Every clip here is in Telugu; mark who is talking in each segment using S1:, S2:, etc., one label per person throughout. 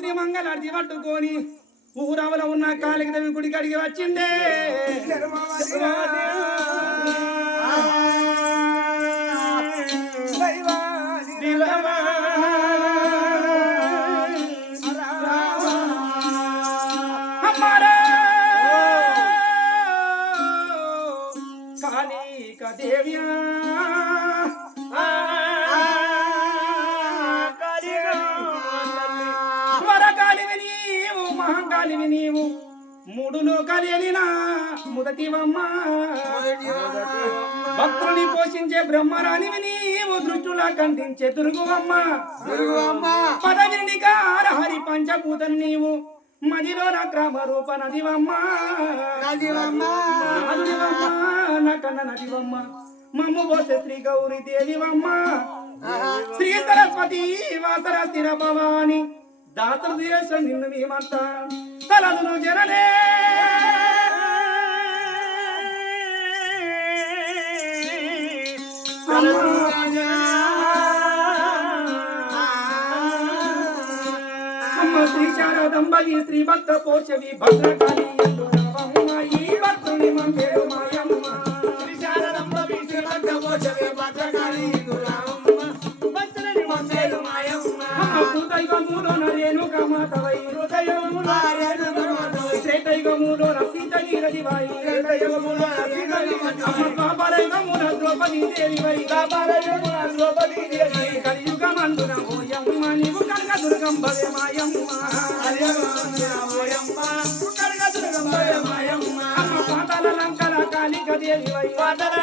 S1: మంగళ మంగళార్జి పట్టుకొని ఊరవల ఉన్న కాలికి దేవి గుడికి అడిగి వచ్చిందే అమ్మారా! దేవ్యా! మహంకాలివి నీవు. మూడు లోకాలు ఎలినా మొదటివమ్మ. భక్తుని పోషించే బ్రహ్మరానివి నీవు. దృష్టిలా ఖండించే దుర్గువమ్మ. పదవిని హరి పంచభూతం నీవు. మదిలో నా క్రమ రూప నదివమ్మ. నదివమ్మ నకన్న నదివమ్మ. మమ్ము పోసే శ్రీ గౌరీ దేవివమ్మ. శ్రీ సరస్వతి వాసర స్థిర భవాని. దాతలు దేశం నిన్ను మేమంతా తలదును అమ్మ. శ్రీ శారదంబగి శ్రీ భక్త పోషవి భద్రకాళి భక్తుని మందిరు మాయమ్మ మాయమ్మ అమ్మ భూదైవములోన రేణుక మాతవై హృదయమున రేణుక మాతవై శ్రేతైవములోన సీత నీరదివై శ్రేతైవములోన సీత నీరదివై అమ్మ ద్వాపరైవమున ద్రౌపది దేవివై ద్వాపరైవమున ద్రౌపది దేవివై కలియుగమందున ఓయమ్మ నీవు కనక దుర్గంబవే మాయమ్మ ఓయమ్మ కనక దుర్గంబవే మాయమ్మ అమ్మ పాతాల లంకల కాళిక దేవివై. పాతాల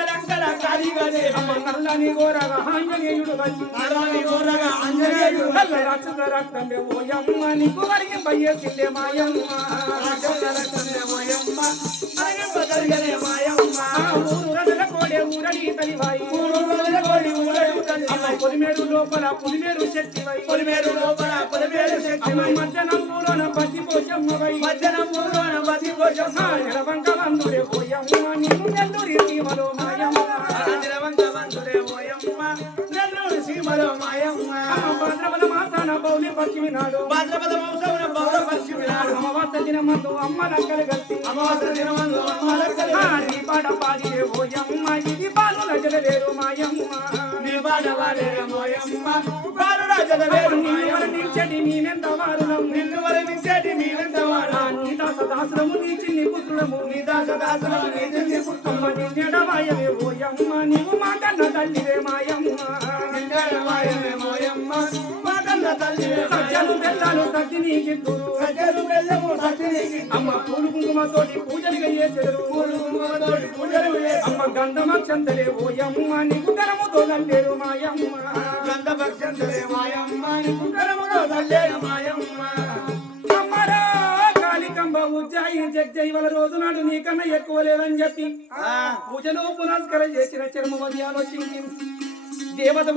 S1: నల్లని గోరగ ఆంజనేయుడు వచ్చి నల్లని గోరగ ఆంజనేయుడు నల్ల రక్త రక్తమే ఓయమ్మ నీకు వరిగి బయ్యేసిల్లే మాయమ్మ. రక్త రక్తమే ఓయమ్మ అరగంబ కలిగలే మాయమ్మ ఊరు రజల కోడే ఊరడి తలివాయి ఊరు రజల కోడి ఊరడి తలివాయి పొలిమేరు లోపల పులిమేరు శక్తివై. పొలిమేరు లోపల పొలిమేరు శక్తివై. మధ్యాహ్నంలోన పతి పోషమ్మవై మధ్యాహ్నంలోన పతి పోషమ్మ నిలవంక భాద్రపద మాసాన బౌలి పశ్చిమి నాడు భాద్రపద మాసాన బౌలి పశ్చిమి నాడు అమావాస్య దినమందు అమ్మ నక్కలు కలిసి అమావాస్య దినమందు అమ్మ నక్కలు కలిసి పాట పాడిరే పోయమ్మ ఇది బాలు రజల వేరు మాయమ్మ. నీ పాట పాడిరే పోయమ్మ బాలు రజల వేరు మాయమ్మ. నించటి నీవెంత వారులం. నిన్ను వరమించటి నీవెంత వారులం నీ దాస దాసులము నీ చిన్ని పుత్రులము. నీ దాస దాసులము నీ చిన్ని పుత్రమ్మ నిన్నడవాయవే ఓయమ్మ నీవు మా కన్న తల్లివే మాయమ్మ. సజ్జలు బెల్లము అమ్మ పూలు కుంకుమతోటి పూజలు చేసేరు. పూలు కుంకుమతోటి పూజలు అమ్మ గంధమక్షంతలే ఓయమ్మ నీకు గరముతో తల్లేరు మాయమ్మ. గంధమక్షంతలే మాయమ్మ నీకు గరముతో తల్లేరు మాయమ్మ. అమ్మరా కాళికంబ ఉజ్జాయి జగ్జై వాళ్ళ రోజు నాడు నీకన్నా ఎక్కువ లేదని చెప్పి పూజలు పునస్కారం చేసిన చర్మవది ఆలోచించి దేవత